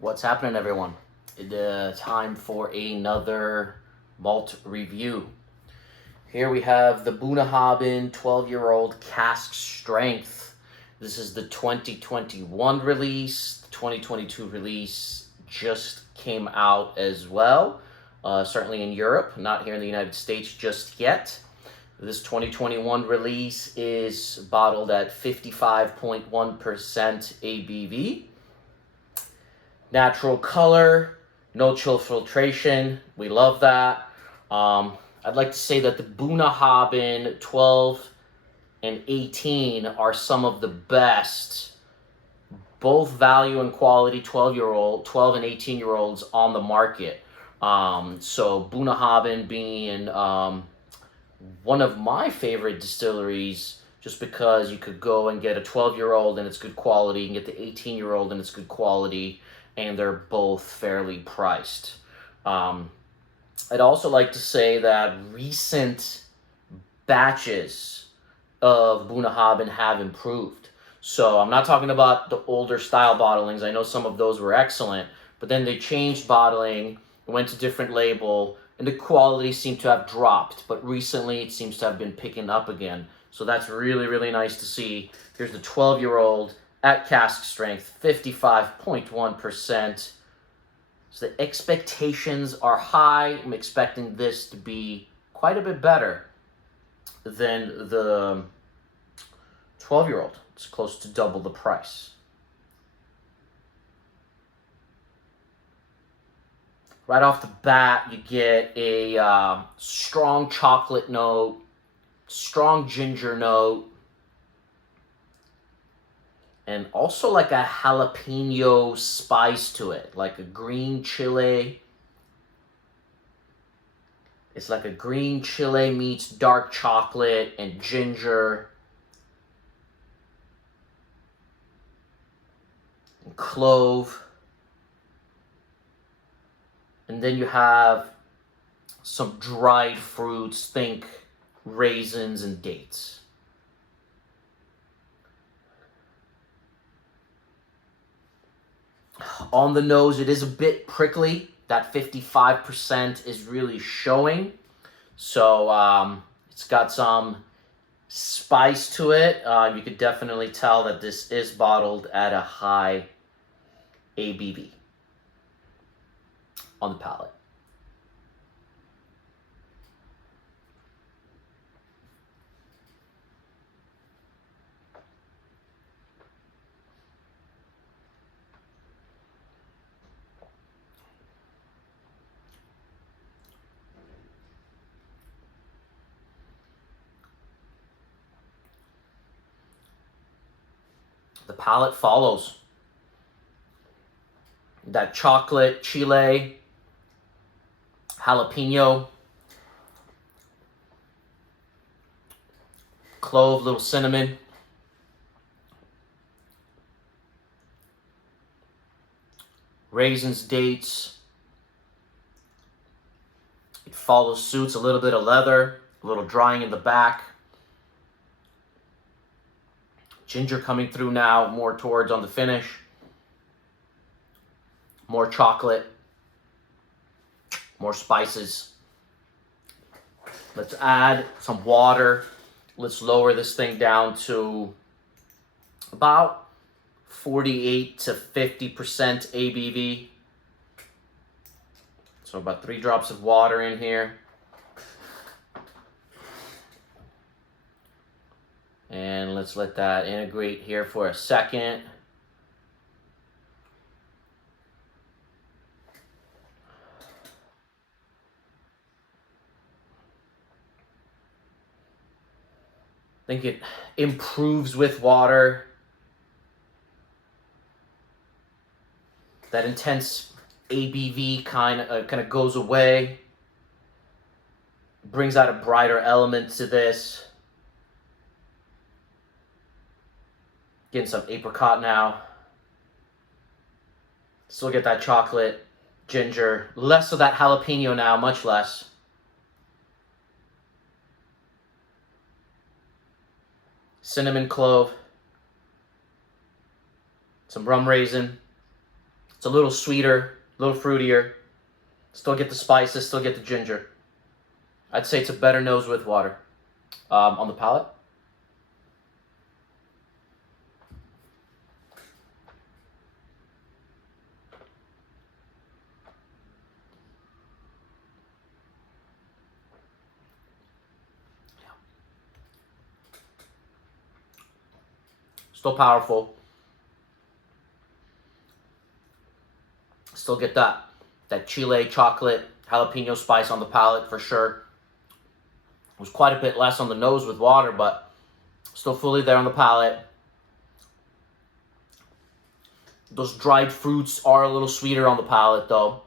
What's happening, everyone? Time for another malt review. Here we have the Bunnahabhain 12-year-old Cask Strength. This is the 2021 release. The 2022 release just came out as well, certainly in Europe, not here in the United States just yet. This 2021 release is bottled at 55.1% ABV. Natural color, no chill filtration. We love that. I'd like to say that the Bunnahabhain 12 and 18 are some of the best, both value and quality 12 and 18-year-olds on the market. So Bunnahabhain being one of my favorite distilleries, just because you could go and get a 12-year-old and it's good quality, you can get the 18-year-old and it's good quality, and they're both fairly priced. I'd also like to say that recent batches of Bunnahabhain have improved. So I'm not talking about the older style bottlings. I know some of those were excellent, but then they changed bottling, went to different label, and the quality seemed to have dropped. But recently it seems to have been picking up again. So that's really, really nice to see. Here's the 12-year-old at cask strength, 55.1%. So the expectations are high. I'm expecting this to be quite a bit better than the 12-year-old. It's close to double the price. Right off the bat, you get a strong chocolate note, strong ginger note, and also like a jalapeno spice to it, like a green chile. It's like a green chile meets dark chocolate and ginger. And clove. And then you have some dried fruits, think raisins and dates. On the nose, it is a bit prickly. That 55% is really showing. So it's got some spice to it. You could definitely tell that this is bottled at a high ABV on the palate. The palate follows. That chocolate, chile, jalapeno, clove, little cinnamon. Raisins, dates. It follows suits, a little bit of leather, a little drying in the back. Ginger coming through now, more towards on the finish. More chocolate. More spices. Let's add some water. Let's lower this thing down to about 48 to 50% ABV. So about 3 drops of water in here. And let's let that integrate here for a second. I think it improves with water. That intense ABV kind of goes away. Brings out a brighter element to this. Getting some apricot now. Still get that chocolate, ginger. Less of that jalapeno now, much less. Cinnamon clove. Some rum raisin. It's a little sweeter, a little fruitier. Still get the spices, still get the ginger. I'd say it's a better nose with water. On the palate. Still powerful. Still get that chile, chocolate, jalapeno spice on the palate for sure. It was quite a bit less on the nose with water, but still fully there on the palate. Those dried fruits are a little sweeter on the palate though.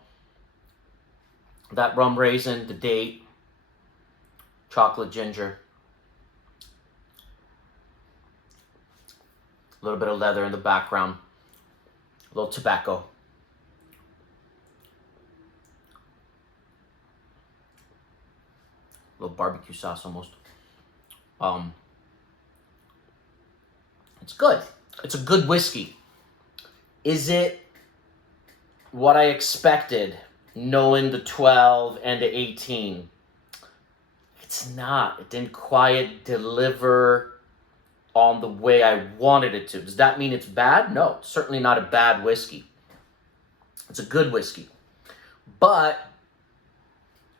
That rum raisin, the date, chocolate ginger. A little bit of leather in the background. A little tobacco. A little barbecue sauce almost. It's good. It's a good whiskey. Is it what I expected, knowing the 12 and the 18? It's not. It didn't quite deliver on the way I wanted it to. Does that mean it's bad? No, it's certainly not a bad whiskey. It's a good whiskey. But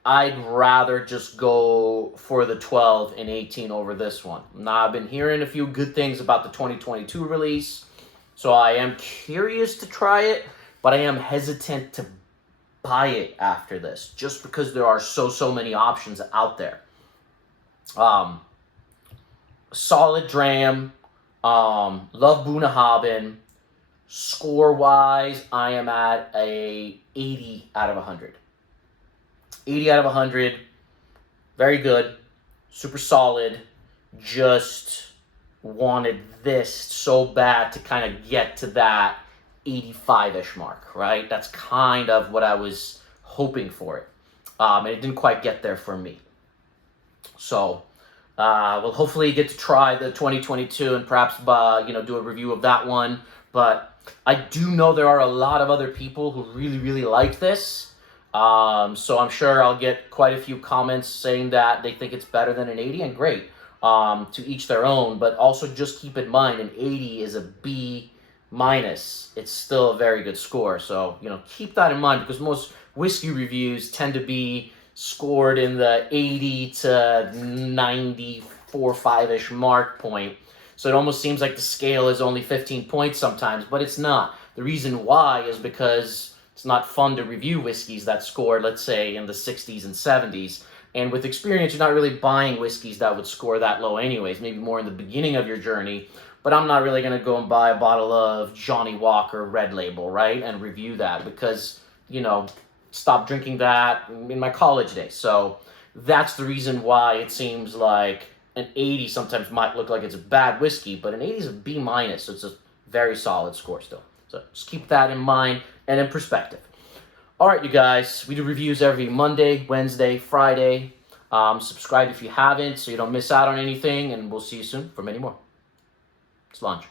I'd rather just go for the 12 and 18 over this one. Now, I've been hearing a few good things about the 2022 release, so I am curious to try it, but I am hesitant to buy it after this, just because there are so many options out there. Solid dram. Love Bunnahabhain. Score-wise, I am at a 80 out of 100. 80 out of 100. Very good. Super solid. Just wanted this so bad to kind of get to that 85-ish mark, right? That's kind of what I was hoping for it. And it didn't quite get there for me. So we'll hopefully get to try the 2022 and perhaps do a review of that one. But I do know there are a lot of other people who really like this. So I'm sure I'll get quite a few comments saying that they think it's better than an 80, and great. To each their own, but also just keep in mind an 80 is a B-. It's still a very good score. So, keep that in mind, because most whiskey reviews tend to be scored in the 80 to 94, 5-ish mark point. So it almost seems like the scale is only 15 points sometimes, but it's not. The reason why is because it's not fun to review whiskeys that score, let's say, in the 60s and 70s. And with experience, you're not really buying whiskeys that would score that low anyways, maybe more in the beginning of your journey. But I'm not really going to go and buy a bottle of Johnny Walker Red Label, right, and review that because, stopped drinking that in my college days. So that's the reason why it seems like an 80 sometimes might look like it's a bad whiskey, but an 80 is a B-, so it's a very solid score still. So just keep that in mind and in perspective. All right, you guys, we do reviews every Monday, Wednesday, Friday. Subscribe if you haven't so you don't miss out on anything, and we'll see you soon for many more. Let's launch.